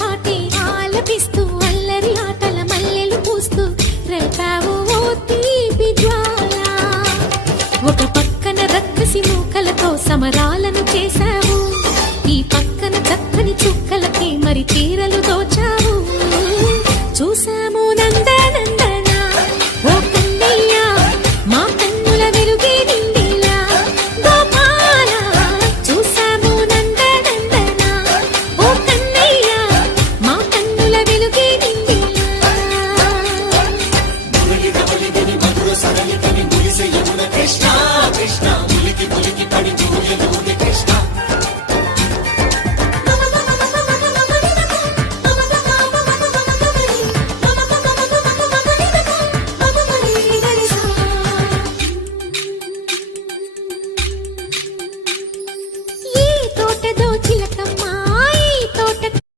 పాటే ఆలపిస్తూ అల్లరి ఆటల మల్లెలు పూస్తూ రేపావు ఓ తీపి జ్వాల. ఒక పక్కన రక్కసి మూకలతో సమరాలను చేశావు, ఈ పక్కన చక్కని చుక్కలకి మరి చీరలు